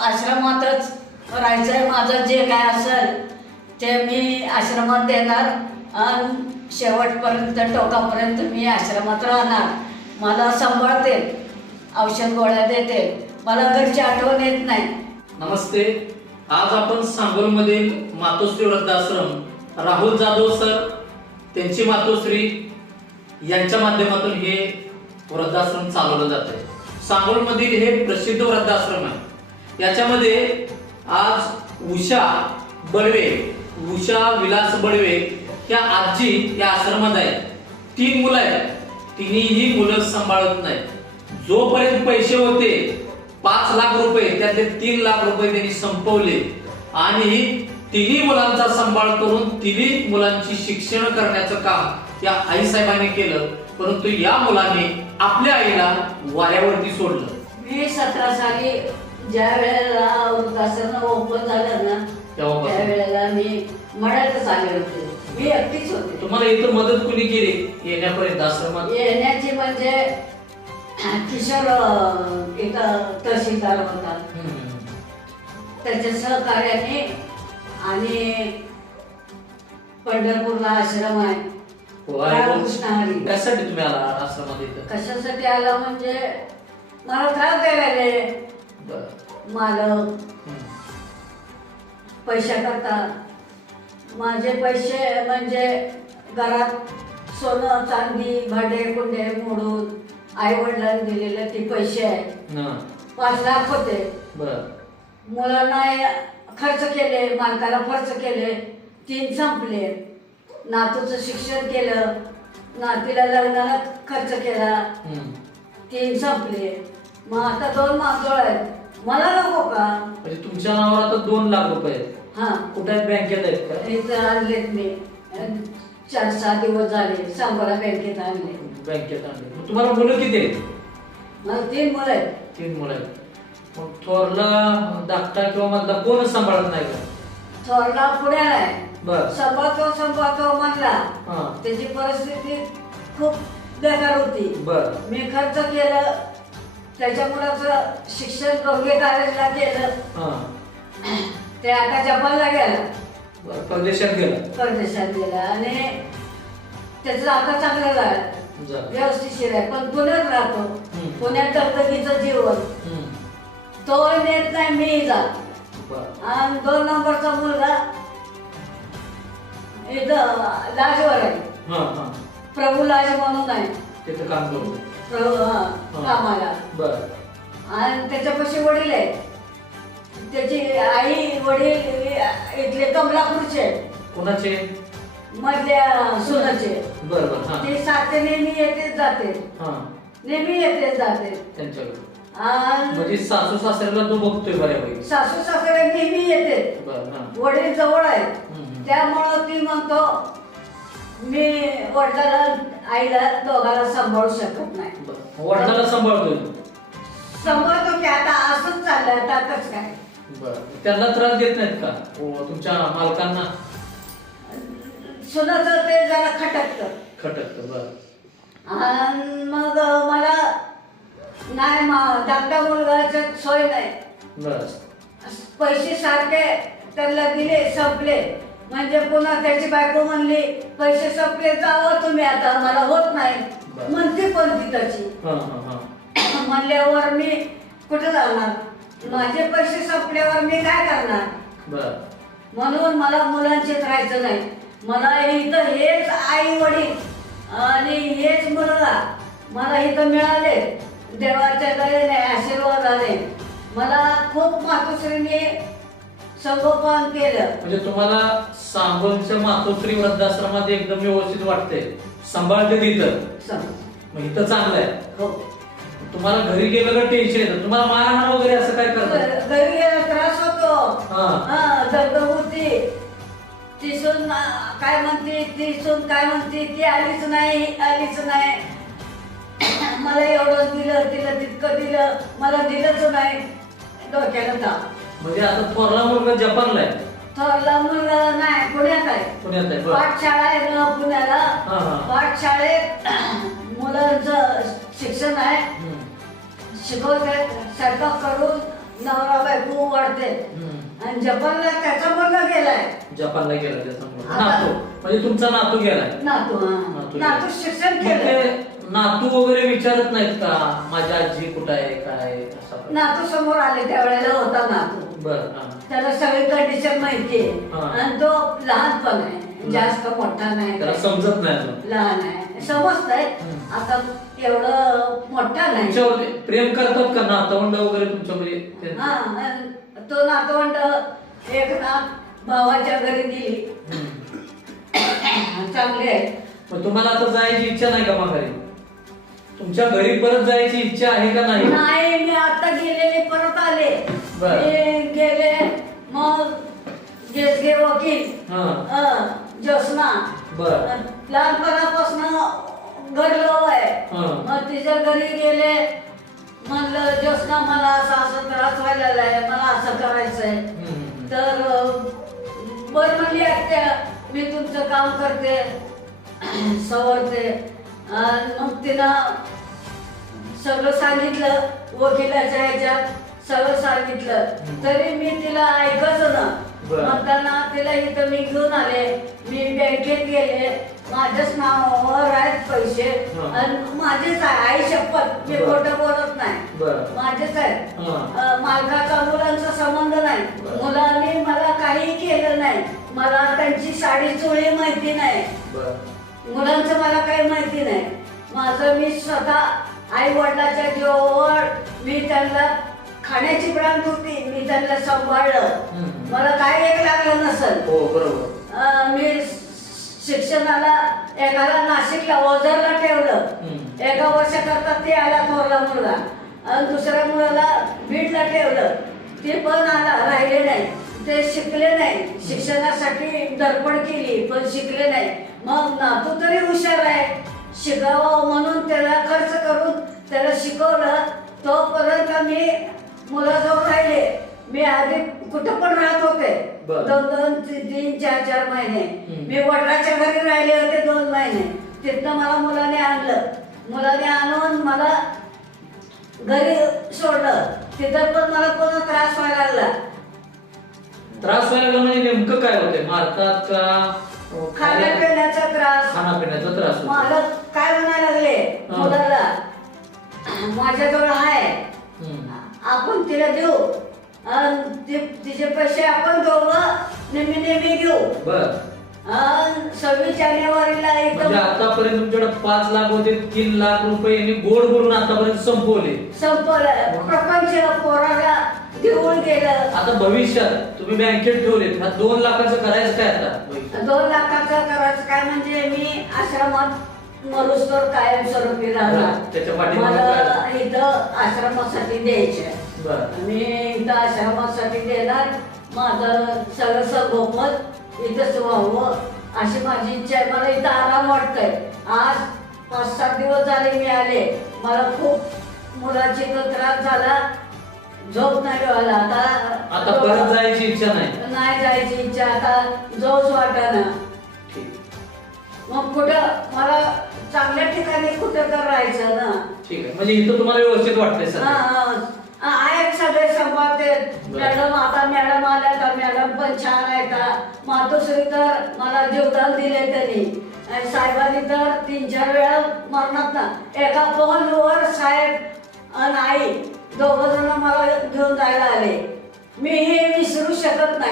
आश्रमातच राहायचंय. माझं जे काय असेल ते मी आश्रमात देणार आणि शेवटपर्यंत टोकापर्यंत मी आश्रमात राहणार. मला सांभाळते, औषध गोळ्या देते, मला घरची आठवण येत नाही. नमस्ते. आज आपण सांगोलमधील मातोश्री वृद्धाश्रम राहुल जाधव सर त्यांची मातोश्री यांच्या माध्यमातून हे वृद्धाश्रम चालवलं जात आहे. सांगोलमधील हे प्रसिद्ध वृद्धाश्रम आहे. याच्यामध्ये आज उषा विलास बडवे या आजी या आश्रमात आहेत. 3 मुलं आहेत. तिन्ही मुलं सांभाळत नाहीत. जोपर्यंत पैसे होते 5 लाख रुपये त्यातले 3 लाख रुपये त्यांनी संपवले आणि तिन्ही मुलांचा सांभाळ करून तिन्ही मुलांची शिक्षण करण्याचं काम या आई साहेबांनी केलं. परंतु या मुलांनी आपल्या आईला वाऱ्यावरती सोडलं. मी 17 साली ज्या वेळेला वृद्धाश्रम ओपन झालं ना त्या वेळेला मी मळ्यातच आले होते. मी एकटीच होते. तुम्हाला इथं मदत कुणी केली येण्यापर्यंत आश्रमात येण्याची? म्हणजे किशोर इथं तहसीलदार होता, त्याच्या सहकार्याने. आणि पंढरपूरला आश्रम आहे कृष्णहरी. कशासाठी तुम्ही आला आश्रमात इथं? कशासाठी आला म्हणजे मला त्रास द्यायला मालक पैसा करता. माझे पैसे म्हणजे घरात सोनं चांदी भांडे कुंडे मोडून आई वडिलांनी दिलेले ते पैसे आहे. 5 लाख होते. मुलांना खर्च केले, मालकाला खर्च केले, 3 संपले. नातूचं शिक्षण केलं, नातीला लग्नाला खर्च केला, 3 संपले. मग आता 2 मागजोळ आहेत. मला नको का? म्हणजे तुमच्या नावावर आता 2 लाख रुपये आहेत. हा, कुठे बँकेत आहेत का? इथं आणलेत मी. 4-6 दिवस झाले सांगोला बँकेत आणले. बँकेत आणले. तुम्हाला मुलं किती आहेत? मला 3 मुलं आहेत. 3 मुलं आहेत. मग थोरला धाकटा किंवा मधला कोणच सांभाळत नाही का? थोरला पुण्याला आहे. बर. संभाळतो म्हणला. त्याची परिस्थिती खूप बेकार होती. बर. मी खर्च केलं, त्याच्या मुलाचं शिक्षण दोघे कॉलेजला केलं. ते आता जपानला गेला, परदेशात गेला आणि त्याचं आता चांगलं झालं, व्यवस्थिशीर आहे. पण पुण्यात राहतो. पुण्यात दगदगीचं जीवन तो नेत नाही, मी जात. आणि 2 नंबरचा मुलगा इथं लाजवर आहे. प्रभू लाज म्हणून आहे तिथं काम करतो कामाला. आणि त्याच्यापाशी वडील आहे. त्याची आई वडील इथले कमलापूरचे. कोणाचे? मधल्या सुनाचे. ते सारखे नेहमी येतेच जाते, नेहमी येतेच जाते त्यांच्याकडे. आणि सासू सासऱ्याला तो बघतोय बऱ्यापैकी. सासू सासरे नेहमी येते. वडील जवळ आहेत. त्यामुळं ती म्हणतो मी वडिलाला आईला दोघाला सांभाळू शकत नाही. वडिलाला सांभाळतोय? सांभाळतो की आता असंच चाललंय. आता कसं काय? त्यांना त्रास देत नाहीत का तुमच्या मालकांना? सुनाचं ते जरा खटकत. आणि मग मला नाही, धाकटा मुलगाची सोय नाही. पैसे सारखे त्याला दिले, संपले. म्हणजे पुन्हा त्याची बायको म्हणली पैसे संपले, जावं तुम्ही आता, मला होत नाही म्हणते. पण ती त्याची म्हणल्यावर मी कुठे जाणार? माझे पैसे संपल्यावर मी काय करणार? म्हणून मला मुलांचेच राहायचं नाही. मला इथं हेच आई वडील आणि हेच मुलगा मला इथं मिळाले. देवाच्या दयेने आशीर्वादाने मला खूप मातोश्रीने संगोपन केलं. म्हणजे तुम्हाला सांगोलच्या मातोश्री वृद्धाश्रमात एकदम व्यवस्थित वाटतंय, सांभाळते तिथं. मग इथं चांगलं आहे. हो. तुम्हाला घरी गेलं का टेन्शन येतं? तुम्हाला मारहाण वगैरे असं काय करतात? घरी गेला त्रास होतो, दगदग होती. ती सून काय म्हणते, ती सून काय म्हणते, ती आलीच नाही. मला एवढं दिलं, तिला तितकं दिलं, मला दिलंच नाही. डोक्याला ताप. म्हणजे आता थोरला मुलगा जपानला आहे? थोरला मुलगा नाही, पुण्यात आहे. पाठशाळा आहे ना पुण्याला. पाठशाळेत मुलांचं शिक्षण आहे. शिकवतात, स्वयंपाक करून नवरा बायको वाढते हम्म. आणि जपानला त्याचा मुलगा गेलाय. जपानला गेला त्याचा मुलगा. आता- नातू म्हणजे तुमचा नातू गेलाय. नातू नातू नातू शिक्षण मग केलं. ते नातू वगैरे विचारत नाहीत का माझी आजी कुठं आहे काय असं? नातू समोर आले त्यावेळेला होता नातू. बरं. त्याला सगळी कंडिशन माहितीये हा. आणि तो लहान पण आहे, जास्त मोठा नाही, त्याला समजत नाही अजून. लहान आहे, समजतंय. हम्म. आता एवढं मोठा नाही. तुमच्यावर प्रेम करतात का नातवंड वगैरे तुमच्यामध्ये? हा आणि तो नातवंड एक नात भावाच्या घरी गेली. चांगले आहे. मग तुम्हाला आता जायची इच्छा नाही का माघारी? तुमच्या घरी परत जायची इच्छा आहे का नाही? नाही, मी आता गेलेले परत आले. बरं. मी गेले मग गेसगे वकील हा. ज्योत्स्ना बरं. लहानपणापासून घर लव आहे. हा. मग तिच्या घरी गेले, म्हणलं ज्योत्स्ना मला असं असं त्रास व्हायला आहे, मला असं करायचंय. हम्म. तर बर म्हणली आत्या, मी तुमचं काम करते, सवरते. आणि मग तिनं सगळं सांगितलं, वकिलाच्या ह्याच्यात सगळं सांगितलं. तरी मी तिला ऐकच ना. बरं. म्हणताना तिला इथं मी घेऊन आले. मी बँकेत गेले, माझ्याच नावावर आहेत पैसे हा. आणि माझेच आहे. आई शपथ, मी बरं. खोटं बोलत नाही, बरं. माझेच आहेत. हा. मालकाचा मुलांचा संबंध नाही. बरं. मुलांनी मला काही केलं नाही. मला त्यांची साडी चोळी माहिती नाही. बरं. मुलांचं मला काही माहिती नाही. माझं मी स्वतः आई वडिलाच्या जीवावर मी त्यांना खाण्याची भ्रांत होती, मी त्यांना सांभाळलं. हम्म. मला काही एक लागलं नसल. हो बरोबर. मी शिक्षणाला एकाला नाशिकला ओझरला ठेवलं. हम्म. एका वर्षाकरता ते आला थोरला मुलगा आणि दुसऱ्या मुलाला बीडला ठेवलं. ते पण आला, राहिले नाही. ते शिकले नाही. शिक्षणासाठी धडपड केली पण शिकले नाही. मग नातू तरी हुशार आहे, शिकावं म्हणून त्याला खर्च करून त्याला शिकवलं. तोपर्यंत मी मुलाजवळ राहिले. मी आधी कुठं पण राहत होते, बरं. 2-2, 3-3, 4-4 महिने. हम्म. मी वडिलाच्या घरी राहिले होते 2 महिने. तिथनं मला मुलाने आणलं. मुलाने आणून मला घरी सोडलं. तिथं पण मला पुन्हा त्रास व्हायला लागला. त्रास व्हायला लागला म्हणजे नेमकं काय होते? मारतात का? खाण्यापिण्याचा त्रास. खाण्यापिण्याचा त्रास होतो. मला काय म्हणायला लागले हा. मुलाला, माझ्याजवळ आहे, हम्म. आपण तिला देऊ आणि तिचे पैसे आपण दोघं नेहमी घेऊ. बरं. 26 जानेवारीला म्हणजे एकदम आतापर्यंत तुमच्याकडे 5 लाख होते, 3 लाख रुपये यांनी गोड बोलून आतापर्यंत संपवले. संपलं. प्रपंच पोराला घेऊन गेलं. आता भविष्यात तुम्ही बँकेत ठेवले, हा 2 लाखाचं करायचं काय आता भविष्यात? 2 लाखाचं करायचं काय म्हणजे मी आश्रमात मरुस्तोर कायमस्वरूपी राहणार. त्याच्या पाठीमागे मला इथं आश्रमासाठी द्यायचे. बरं. मी इथं आश्रमासाठी देणार. माझं सगळं संगोपन इथंच व्हावं अशी माझी इच्छा आहे. मला इथं आराम वाटतंय. आज 5-7 दिवस झाले मी आले. मला खूप मुलाची त्रास झाला, झोप नाही व्हायला. आता परत जायची इच्छा नाही. नाही जायची इच्छा, आता जाऊच वाटाना. ठीक. मग कुठं मला चांगल्या ठिकाणी कुठं तर राहायचं ना. ठीक आहे, म्हणजे इथं तुम्हाला व्यवस्थित वाटतंय सर? आहेत सगळे संपादते. बरं. मॅडम आता मॅडम आल्या का, मॅडम पण छान आहे का. मातोश्री तर मला जीवदान दिले त्यांनी. आणि साहेबांनी तर 3-4 वेळा मरणात ना एका फोनवर साहेब आणि आई दोघं जण मला घेऊन जायला आले. मी हे विसरू शकत नाही.